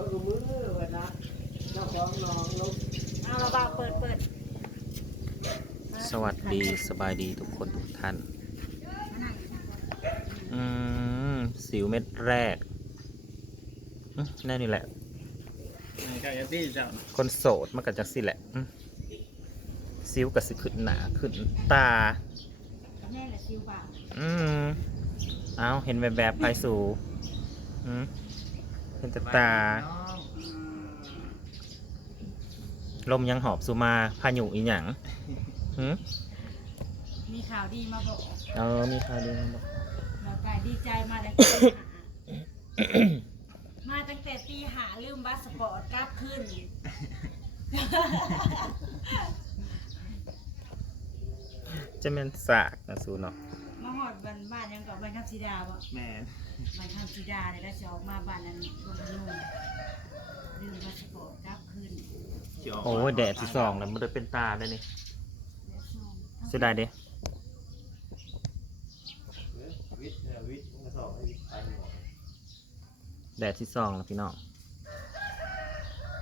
เราดูมือเวลาเจ้าของน้องลงเอาละบ่าวเปิดเปิดสวัสดีสบายดีทุกคนทุกท่าน อืม สิวเม็ดแรกอื้อแน่นี่แหละไก่ตี้จังคนโสดมันก็จังสิแหละอื้อสิวก็สิขึ้นหนาขึ้นตา แม่แหละซิวบ่าวอืม เอาเห็นแบบแบบๆไปสู่อืม เห็นแต่ตา ลมยังหอบสุมาพายุอีหยังหืมมีข่าวดีมาบอกเออมีข่าวดีมาบอกเรากายดีใจมาแต่มาตั้งแต่ตีหาลืมบัสสปอร์ตกลับขึ้น จะเป็นสากนะสูเนาะ มาหอดบ้านบ้านยังกับบ้านคำสีดาบ่แม่นบ้านคำสีดาเนี่ยก็จะออกมาบ้านนั้นลงพนมลืมบัสสปอร์ตกลับขึ้นโอ้ยแดดที่สองแล้วมันเลยเป็นตาได้นี่เดี๋ยวส่งเสียดายเด้วิทย์วิทย์มันก็สอบให้วิทย์ไปหมดแดดที่สองแล้วพี่น้อง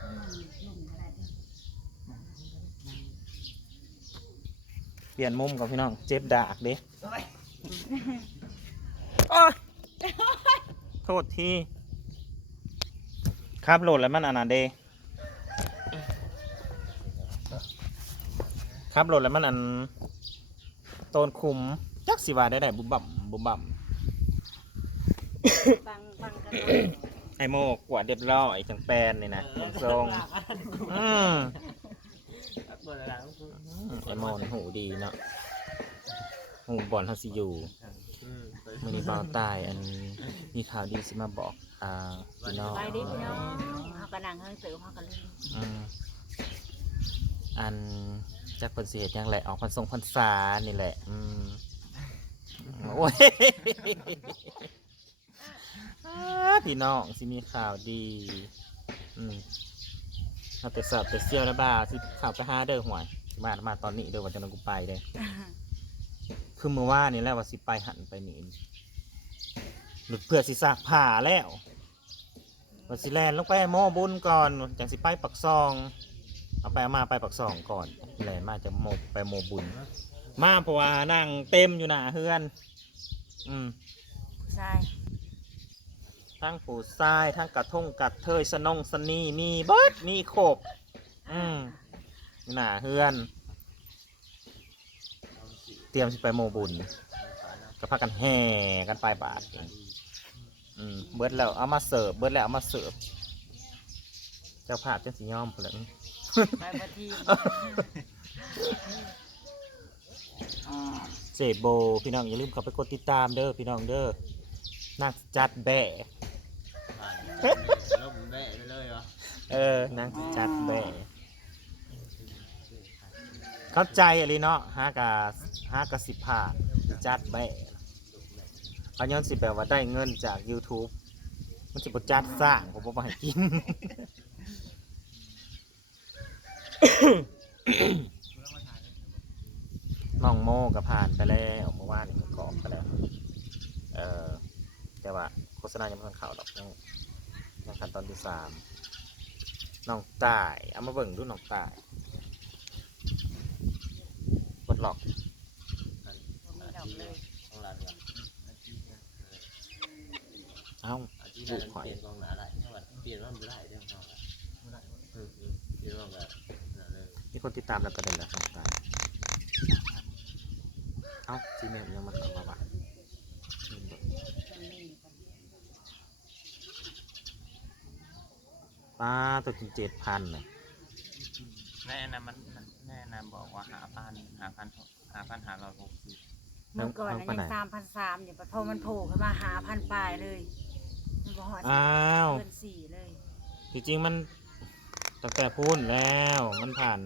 อืมลุ่มก็ได้เด้อเปลี่ยนมุมกับพี่น้องเจ็บดากเด้ โอ๊ยโทษทีครับโหลดแล้วมันอันนั้นเด้ครับโหลดแล้วมันอันโตนคุมจักสิว่าได้ได้บุบบั่มบุบบั่มฟังฟังกันไอโมกวาดเรียบร้อยจังแปลนนี่นะผมทรงอืมเปิดแล้วไอโมนี่หูดีเนาะ หูบอลทัศอยู่อืมเปิดมือนี้เบาตายอันมีข่าวดีสิมาบอกอ่าพี่น้องไปดิพี่น้องเอากระนังเฮ้ยเต๋อเขากันเลยอืมอันจักคนเสียยังแหละออกพันทรงพันษานี่แหละ อืมโอ้ย อ้าพี่น้องสิมีข่าวดี อืมเอาแต่สับแต่เซี่ยวแล้วบ้าสิข่าวไปหาเด้อหวยสิมามาตอนนี้เด้อวันจันทร์กูไปเด้อ คือเมื่อว่านนี่แหละว่าสิไปหันไปนี่หลุดเพื่อสิสากผ่าแล้วว่าสิแลนลงไปโม่บุญก่อนจังสิไปปักซอง เอาไปเอามาไปปักซองก่อนแลนมาจะโมไปโมบุญ มาเพราะว่านั่งเต็มอยู่หน้าเฮือน อืมใช่ทั้งปูทรายทั้งกระทงกัดเทยสนงสนีมีเบิดมีโขบ อืมอยู่หน้าเฮือน เตรียมสิไปโมบุญก็พากันแห่กันไปบาทอืมเบิดแล้วเอามาเสิร์ฟเบิดแล้วเอามาเสิร์ฟเจ้าภาพจังสิยอมเปล่าไปปทีเจโบพี่น้องอย่าลืมเข้าไปกดติดตามเด้อพี่น้องเด้อนักจัดแบะล้มแม่ไปเลยวะเออนักจัดแบะเข้าใจอะไรเนาะฮากา ฮากาสิผ่านจัดแบะอันย้อนสิแบบว่าได้เงินจาก YouTube มันสิบจัดสร้างผมบอกว่าให้กิน น้องโมก็ผ่านไปแล้วเมื่อวานนี่ก็กรอบไปแล้ว เออแต่ว่าโฆษณายังไม่ทันเข่าวดอกยังยังขั้นตอนที่สามน้องตาย เอามาเบิ่งดูน้องตายกดหลอกมีดอก เลยของร้านก่อนเอ้าอาทิตย์หน้าเปลี่ยนกองหนาได้เท่าไหร่เปลี่ยนว่าไม่ได้เรื่องเท่าไหร่อืมอืมเปลี่ยนว่าแบบนั่นเลยมีคนติดตามแล้วก็ได้แล้วน้องตายเอ้าจีเมลยังมาถามมาว่ามันมีป้าตัวกินเจ็ดพันเลยแน่นะมันแน่นะบอกว่าหาพันหาพันหาพันหาร้อยหกสิบ เมื่อก่อนนะยังสามพันสามเนี่ยพอมันโผล่ขึ้นมาหาพันปลายเลยมันบอกหอดอ้าว เกินสี่เลยจริงๆมันตั้งแต่พูนแล้วมันผ่าน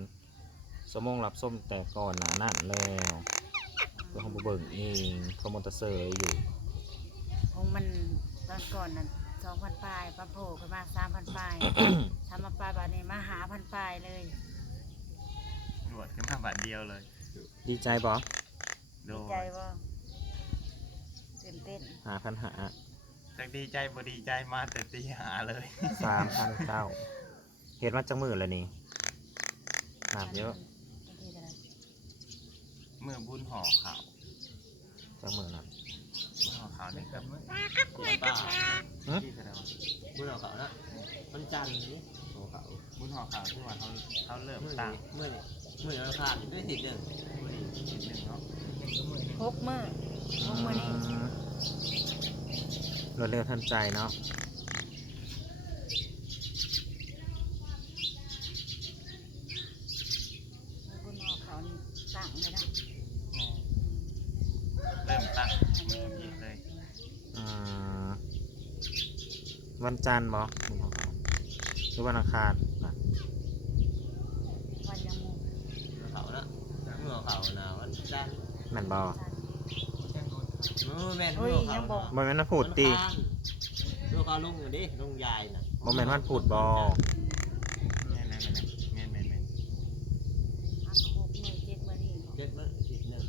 สมองรับส้มแต่ก่อนหนานั่นแล้วก็ห้องเบิ่งเองเขามอเตอร์เซอร์อยู่ของมันตอนก่อนน่ะสองพันปลายปลาโผล่ขึ้นมาสามพันปลายสามพันปลายบาทนี้มาหาพันปลายเลยหวดขึ้นมาบาทเดียวเลย ดีใจบอโดดีนใจว่าตื่นเต้นหาพันหาแต่จากดีใจบ่ดีใจมาแต่ตีหาเลยสามพันเก้าเห็นมาจังมือแล้วนี่หาบเยอะเมื่อบุญห่อข่าวจังมือนะบุญห่อข่าวนี่ก็บุญป่าที่แสดงว่าบุญเอาเขานะมันจันทร์นี่โอ้เขาบุญห่อข่าวที่ว่าเขาเขาเริ่มเมื่อตั้งเมื่อเมื่อเราขาดด้วยสิหนึ่งนิดหนึ่งเนาะ หกมื้อหกมือนี้อืมรวดเร็วทันใจเนาะบุญออเขานี่ตั้งเลยนะเริ่มตั้งแม่นอีกเลยอืมวันจันทร์บอหรือวันอังคารนะวันยังมูเขานะเมื่อเขานะวันจันทร์ แม่นบอเมื่อแม่นเฮ้ยเมื่อยังบเขาอกบอแม่นวันพูดตีเมื่อเขาลุงอยู่ดิลุงยายน่ะบอแม่นวันพูดบอแม่นแม่นแม่นแม่นแม่นแม่นอะก็หกมื้อเจ็ดมื้อนี้เจ็ดมื้อสิบหนึ่ง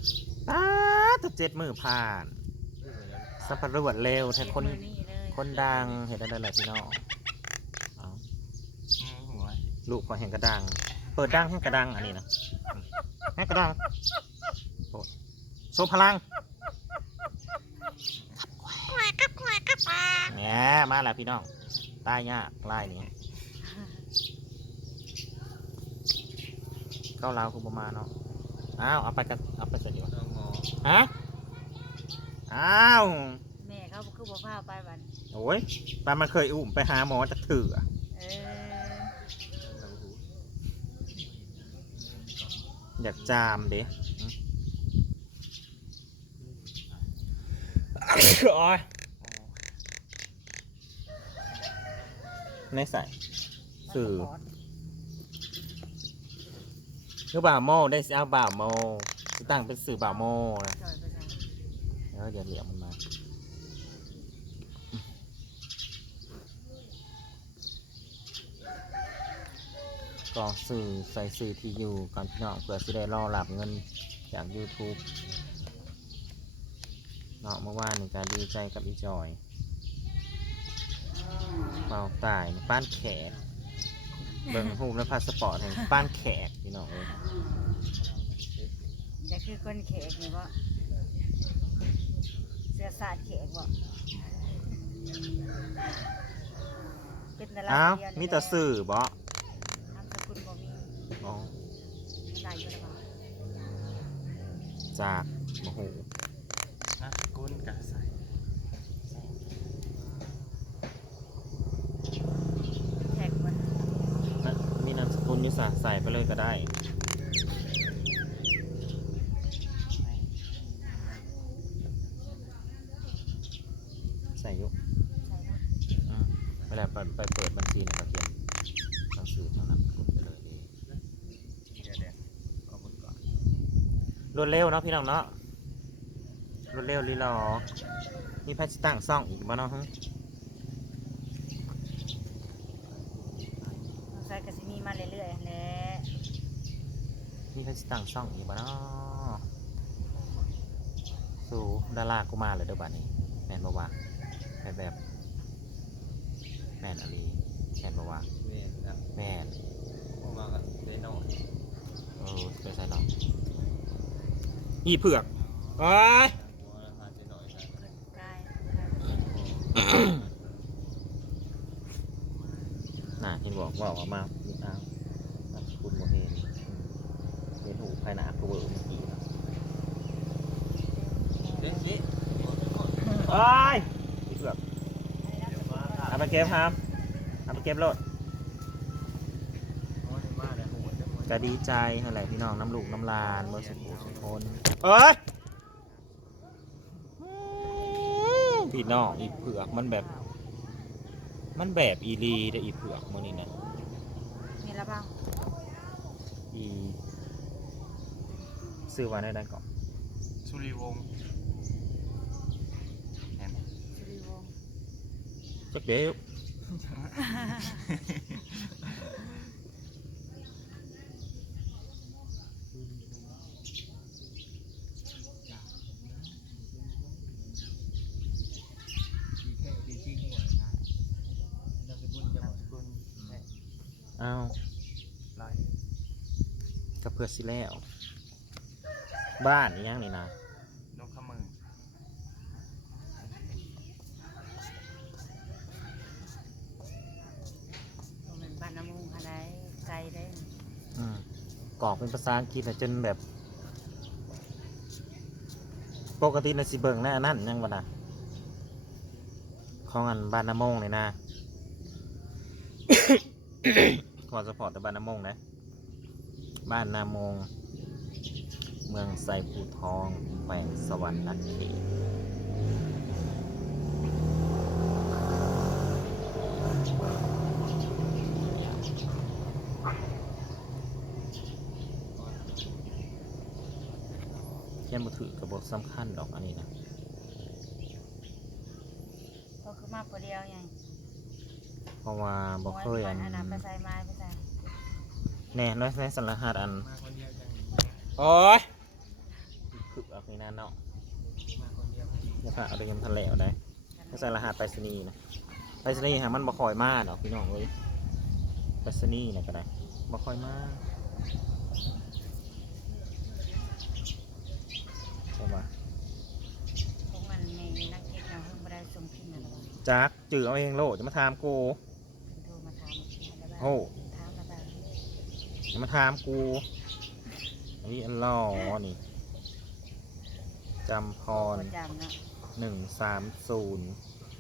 ตาตัวเจ็ดมือผ่านสัปดาห์รวดเร็วแทนคนเจ็ดมื้อเลยคนดังเห็นได้เลยพี่น้องเอาอืมหัวลูกพอเห็นกระดัง เปิดดังให้กระดังอันนี้นะให้กระดังโอ้ โชว์พลังแหมมาแล้วพี่น้องตายยากไล่นี้เข้าลาวคือประมาณเนาะอ้าวเอาไปกันเอาไปเสร็จดีกว่าน้องหมอฮะอ้าวแม่เขาคือบ่พาไปบัดโอ้ยปามันเคยอุ้มไปหาหมอจะถืออะเออน้องหูอยากจามเด้ โอ้ยในใส่สื่อคือบ่าวโมได้สิเอาบ่าวโมสิตั้งเป็นสื่อบ่าวโมนะจอยไปจ้ะแล้วเดี๋ยวเหลี่ยมมันมากรอกสื่อใส่สื่อที่อยู่ก่อนพี่น้องเพื่อสิได้รอหลับเงินจาก YouTube เนาะเมื่อวานนี่การดีใจกับอีจอยเป่าตายป้านแขกเบิ่งรูปและพาสปอร์ตแห่งป้านแขกพี่น้องเอ้ยจะคือคนแขกนี่บ่เสื้อสาดแขกบ่เป็นแต่ละอ้าวเดียนี่มีแต่สื่อบ่นามสกุลบ่มีอ๋อได้อยู่แล้วบ่จากโอ้โหนะ ก้นกะใส่แขกบ่นะมีนามสกุลอยุสาใส่ไปเลยก็ได้ ใส่อยุใช่นะอืมเวลาไปไปเปิดบัญชีเนี่ยก็เขียนหนังสือเท่านามสกุลไปเลยดีเดี๋ยวเดี๋ยวขอบคุณก่อนรวดเร็วเนาะพี่น้องเนาะ เร็วลีลอมีแพทสตั้งซ่องอีกบ้านาะฮะสงสัยก็สิมีมาเรื่อยๆแหละมีแพทสตั้งซ่องอีกบ้านาะสู่ดารากูมาเลยเด้อบ้านนี้แมนบาวาแบบแบบแมนอะไรแมนบาวาแม่นนะแมนพวกมากับเดนอยเออเป็นไงเนาะอีเผือกโอ้ยหัวราคาเดนอยนะ กาย น่ะเห็นบอกว่าออกมามีอ้าวนับคุณโมเห็นอืมเห็นหูภายหน้าตัวเวอร์เมื่อกี้เนาะเด็กนี่โอ้ยอีเผือกเอาไปเก็บครับเอาไปเก็บรถโอ้ยมาแล้วหัวจะหมดก็ดีใจอะไรพี่น้องน้ำลูกน้ำลานเมื่อสุขสุขคนเอ้ย พี่น้องอีเผือกมันแบบ มันแบบอีรีแต่อีเผือกมื่อนี้นะมีแล้วบ้างอีซื้อไว้ได้ได้ก่อนสุริวงศ์เห็นไหมสุริวงศ์จักเดี๋ยว อ้าวร้อยก็เพื่อสิแล้ว บ้านนี่ยังนี่นะนกขมือตรงนั้นบ้านน้ำมุงอะไรไกลได้อืมกรอกเป็นภาษาอังกฤษน่ะจนแบบ ปกติในะสิเบิ่งหน้านั่นยังบ่นะของอันบ้านน้ำมงเลยนะ ขอสปอร์ตแต่บ้านน้ำมงนะ บ้านนามง เมืองไซภูทองแขวงสวรรค์นักเขตเขียนมือถือกับบทสำคัญดอกอันนี้นะก็คือมาตัวเดียวไงเพราะว่าบอกเคยอันอันนั้นไปใส่ไม้ไปใส่ แน่น้อยในสารหัสอันมาคนเดียวจังโอ้ยคือเอาไปนานเนาะมาคนเดียวอย่าพาเอาไปยังทันแล้วได้ไม่ใส่รหัสไปรษณีย์นะไปรษณีย์หามันบ่คอยมาดอกพี่น้องเอ้ยไปรษณีย์นะก็ได้บ่คอยมาใช่ปะพวกมันมีนักเก็ตเราเพิ่งมาได้ส่งพิมพ์อะไรบ้างจักจือเอาเองโลดจะมาถามกูเพิ่งโทรมาถามอะไรบ้างโอ้ ถามอะไรบ้าง จะ มาถามกูอันนี้อันล่อนี่จำพรประจำเนาะหนึ่งสามศูนย์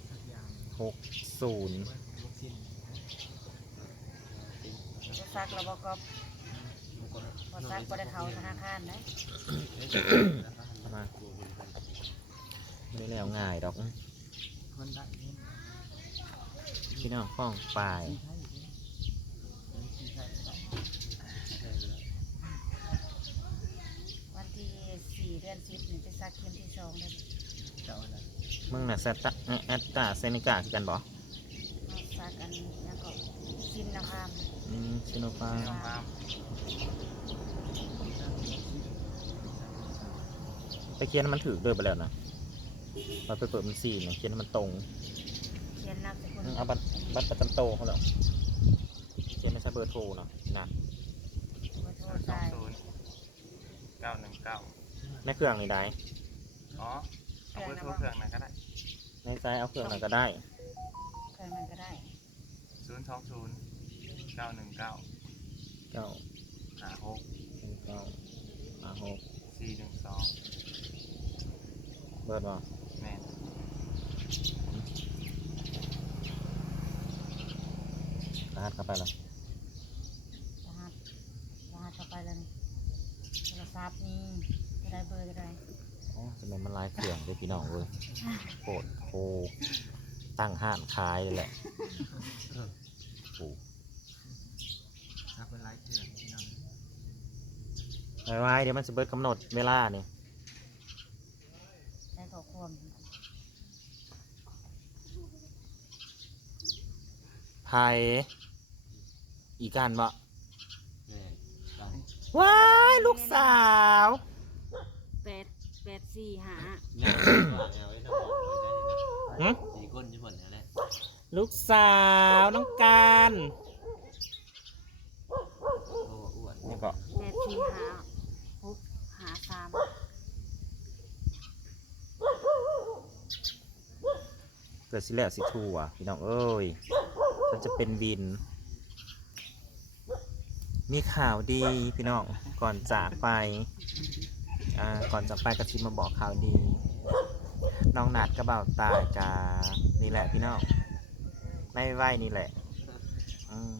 สักอย่างหกศูนย์ลูกชิ้นก็ซักเราบอกก็พอซักก็ได้เขาธนาคารนะมาไม่ได้แล้วง่ายดอกคนได้เงินพี่น้องฟ้องปลาย ที่ไทยเงินที่ไทย วันที่สี่ เดือนสิบนี่ไปซักเข็มที่สองเลยเจ้าอะไรมึงน่ะแซตตาเอ่อแอตตาเซนิกาคือกันบ่เอาซักอันนี้แล้วก็ซิมนะครับอืมชิโนฟาร์มน้องรามไปเขียนให้มันถือเดินไปแล้วนะเราไปเปิดมันสี่เนี่ยเขียนให้มันตรงเขียนนามสกุลอืมเอาบัตรบัตรประจำโตวเขาแล้วเขียนไม่ใช่เบอร์โทรเนาะนะเบอร์โทรสองได้ศูนย์เก้าหนึ่งเก้า ในเครื่องนี่ได้อ๋อเอาเบอร์โทรเครื่องไหนก็ได้ในซ้ายเอาเครื่องไหนก็ได้เคยมันก็ได้ศูนย์สองศูนย์เก้าหนึ่งเก้าเก้าห้าหกหนึ่งเก้าห้าหกสี่หนึ่งสองเบิร์ดบ่แม่นรหัสเข้าไปแล้วรหัสรหัสต่อไปแล้วนี่โทรศัพท์นี่จะ ได้เบอร์จะได้อ๋อจะเป็นมันลายเครื่องเด้อพี่น้องเว้ยโคตรโคตั้งห้านขายเลยแหละโอ้ถ้าเป็นไลฟ์เถื่อนที่นั่นไว้ๆเดี๋ยวมันจะเบิดกำหนดเวลานี่ได้ขอความไผอีกันบ่แม่ตั้งว้ายลูกสาวแปด แปดสี่หาเงาว่าเงาไว้ทำบอกไว้ได้หึสี่ก้นที่ผลนั่นแหละลูกสาวน้องการโอ้อ้วนนี่ก็แปดสี่หาหกหาสามเกิดสิแล้วสิทั่วพี่น้องเอ้ยมันจะเป็นวิน มีข่าวดีพี่น้องก่อนจากไปอ่า ก่อนจากไปกระชิบมาบอกข่าวดี น้องนัดกระเบาตายกานี่แหละพี่น้องไม่ไหวนี่แหละอืม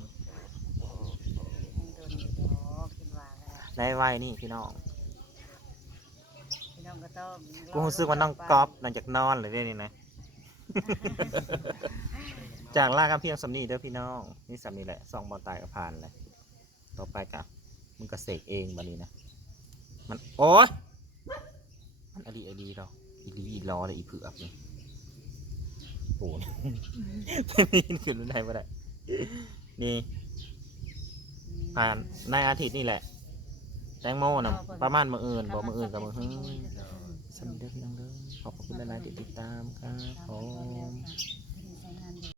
โดนดอกคิดว่าก็ได้ได้ไหวนี่พี่น้องพี่น้องก็ต้องกูรู้สึกว่าน้องก๊อฟหลังจากนอนเลยเด้นี่นะ จากล่ากันเพียงสำนีเด้อพี่น้องนี่สำนีแหละซองบอลตายกับผ่านเลยต่อไปกับมึงกระเสกเองบันนี้นะ มันโอ๊ยมันอดีอดีเราอีดีอีรอเลยอีเผือกเลยโอ้ยไม่มีขึ้นได้ปะได้นี่ผ่านในอาทิตย์นี่แหละ แตงโมนะประมาณมืออื่นบอกมืออื่นกับมือฮึ่งสวัสดีเด้อพี่น้องเด้อขอบพระคุณหลายๆที่ติดตามครับผมผม